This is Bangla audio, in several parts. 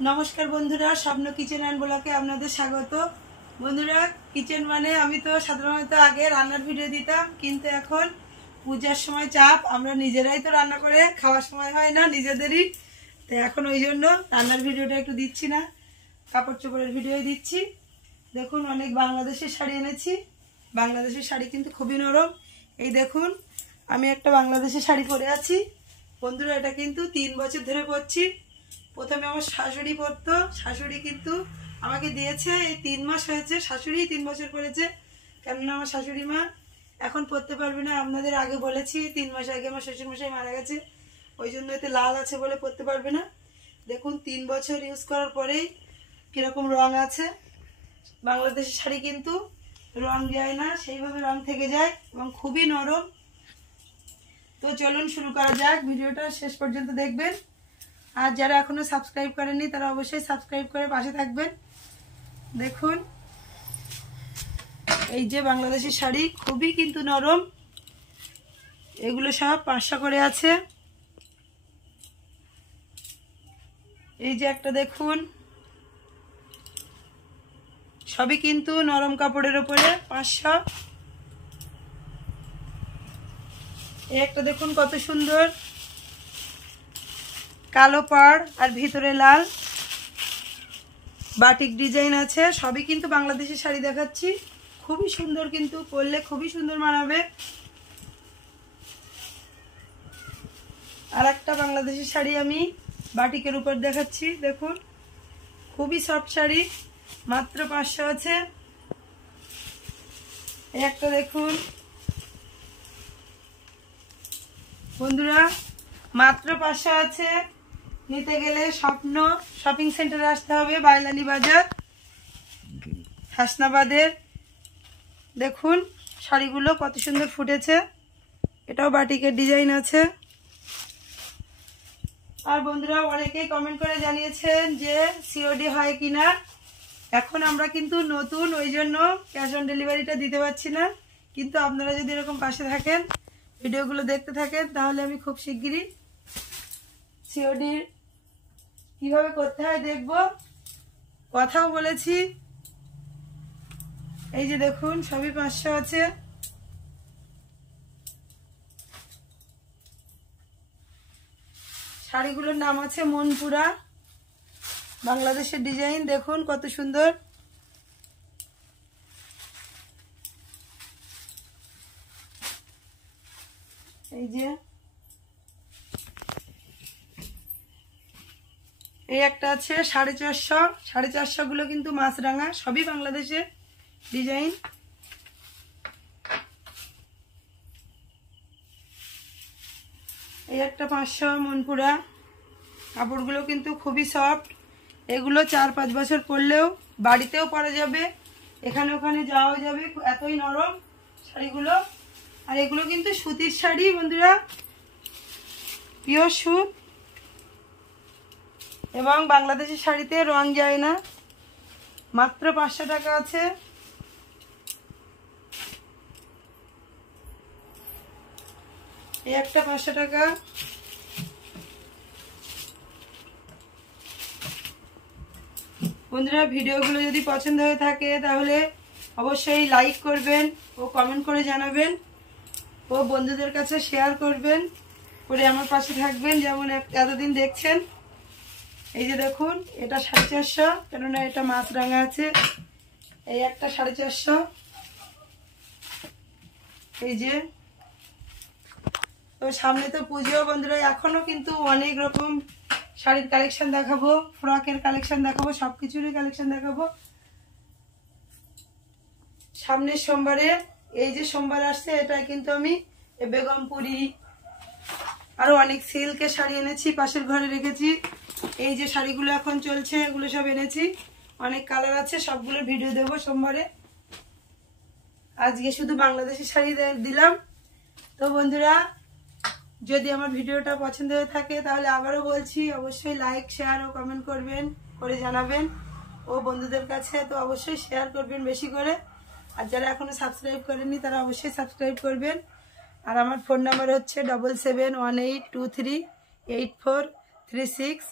नमस्कार बंधुरा स्वप्न किचेन एंड ब्लगे आपनादेर स्वागत। बंधुरा किचेन माने आमी तो साधारणत आगे रान्नार भिडियो दिताम, किन्तु एखन पूजार समय चाप आमरा निजेराई तो रान्ना करे खाওয়ার समय হয় না নিজেদেরই, তো এখন ওইজন্য রান্নার ভিডিওটা একটু দিচ্ছি না, কাপড় চোপড়ের ভিডিওই দিচ্ছি। দেখুন অনেক বাংলাদেশের শাড়ি এনেছি। বাংলাদেশের শাড়ি কিন্তু খুবই নরম। এই দেখুন আমি একটা বাংলাদেশের শাড়ি পরে আছি। বন্ধুরা এটা কিন্তু 3 বছর ধরে পরছি। প্রথমে আমার শাশুড়ি পরতো, শাশুড়ি কিন্তু আমাকে দিয়েছে, এই 3 মাস হয়েছে, শাশুড়ি 3 বছর পরেছে, কেননা আমার শাশুড়ি মা এখন পরতে পারবে না। আপনাদের আগে বলেছি 3 মাস আগে আমার শ্বশুরমশাই মারা গেছে, ওই জন্য এতে লাল আছে বলে পরতে পারবে না। দেখুন 3 বছর ইউজ করার পরেই কিরকম রং আছে। বাংলাদেশের শাড়ি কিন্তু রং যায় না, সেইভাবে রং থেকে যায় এবং খুবই নরম। তো চলুন শুরু করা যাক, ভিডিওটা শেষ পর্যন্ত দেখবেন। আর যারা এখনো সাবস্ক্রাইব করেননি তারা অবশ্যই সাবস্ক্রাইব করে পাশে থাকবেন। দেখুন এই যে বাংলাদেশের শাড়ি খুবই কিন্তু নরম, এগুলো সব 500 করে আছে। এই যে একটা দেখুন, সবই কিন্তু নরম কাপড়ের উপরে 500। এই একটা দেখুন কত সুন্দর, কালো পাড় আর ভিতরে লাল বাটিক ডিজাইন আছে। সবই কিন্তু বাংলাদেশি শাড়ি দেখাচ্ছি, খুবই সুন্দর, কিন্তু পরলে খুবই সুন্দর মানাবে। আর একটা বাংলাদেশি শাড়ি আমি বাটিকের উপর দেখাচ্ছি। দেখুন খুবই সফট শাড়ি, মাত্র 500 আছে। এই একটা দেখুন বন্ধুরা, মাত্র 500 আছে। নিতে গেলে স্বপ্ন শপিং সেন্টারে আসতে হবে, বাইলালি বাজার, হাসনাবাদের। দেখুন শাড়িগুলো কত সুন্দর ফুটেছে, এটাও বাটিকের ডিজাইন আছে। আর বন্ধুরা অনেকেই কমেন্ট করে জানিয়েছেন যে সিওডি হয় কিনা। এখন আমরা কিন্তু নতুন, ওই জন্য ক্যাশ অন ডেলিভারিটা দিতে পারছি না, কিন্তু আপনারা যদি এরকম পাশে থাকেন, ভিডিওগুলো দেখতে থাকেন, তাহলে আমি খুব শিগগিরই সিওডি কিভাবে করতে হয় দেখব। কথাও বলেছি। এই যে দেখুন সবই 500 আছে। শাড়িগুলোর নাম আছে মনপুরা, বাংলাদেশের ডিজাইন। দেখুন কত সুন্দর। এই যে এই একটা আছে 450, 450 গুলো কিন্তু মাছরাঙা, সবই বাংলাদেশের ডিজাইন। এই একটা 500 মনপুরা, কাপড়গুলো কিন্তু খুবই সফট। এগুলো 4-5 বছর পরলেও বাড়িতেও পরা যাবে, এখানে ওখানে যাওয়া যাবে, এতই নরম শাড়িগুলো। আর এগুলো কিন্তু সুতির শাড়ি বন্ধুরা, পিওর সুত, এবং বাংলাদেশের শাড়িতে রং যায় না। মাত্র 500 টাকা আছে। এই একটা 500 টাকা। বন্ধুরা ভিডিওগুলো যদি পছন্দ হয়ে থাকে তাহলে অবশ্যই লাইক করবেন ও কমেন্ট করে জানাবেন ও বন্ধুদের কাছে শেয়ার করবেন, করে আমার পাশে থাকবেন যেমন এতদিন দেখছেন। এই যে দেখুন এটা 450, কেননা এটা মাছরাঙা আছে। এই একটা 450। এই যে তো সামনে তো পুজো বন্ধুরা, এখনো কিন্তু অনেক রকম শাড়ির কালেকশন দেখাবো, ফ্রকের কালেকশন দেখাবো, সবকিছুরই কালেকশন দেখাবো সামনের সোমবারে। এই যে সোমবার আসছে, এটা কিন্তু আমি বেগমপুরি আরো অনেক সিল্কের শাড়ি এনেছি, পাশের ঘরে রেখেছি। এই যে শাড়িগুলো এখন চলছে, এগুলো সব এনেছি, অনেক কালার আছে, সবগুলোর ভিডিও দেবো সোমবারে। আজকে শুধু বাংলাদেশি শাড়ি দিলাম। তো বন্ধুরা যদি আমার ভিডিওটা পছন্দ হয়ে থাকে তাহলে আবারও বলছি অবশ্যই লাইক শেয়ার ও কমেন্ট করবেন, করে জানাবেন ও বন্ধুদের কাছে তো অবশ্যই শেয়ার করবেন বেশি করে। আর যারা এখনো সাবস্ক্রাইব করেননি তারা অবশ্যই সাবস্ক্রাইব করবেন। আর আমার ফোন নাম্বার হচ্ছে 7718238436।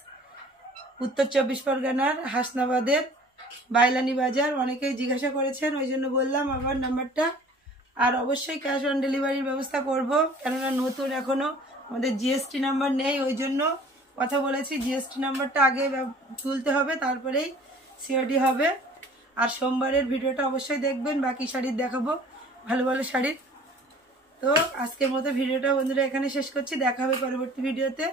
উত্তর 24 পরগনার হাসনাবাদের বাইলানি বাজার। অনেকেই জিজ্ঞাসা করেছেন, ওই জন্য বললাম আবার নাম্বারটা। আর অবশ্যই ক্যাশ অন ডেলিভারির ব্যবস্থা করব, কেননা নতুন এখনও আমাদের জিএসটি নাম্বার নেই, ওই জন্য কথা বলেছি। জিএসটি নাম্বারটা আগে তুলতে হবে, তারপরেই সিওডি হবে। আর সোমবারের ভিডিওটা অবশ্যই দেখবেন, বাকি শাড়ির দেখাবো, ভালো ভালো শাড়ির। তো আজকের মতো ভিডিওটা বন্ধুরা এখানে শেষ করছি, দেখা হবে পরবর্তী ভিডিওতে।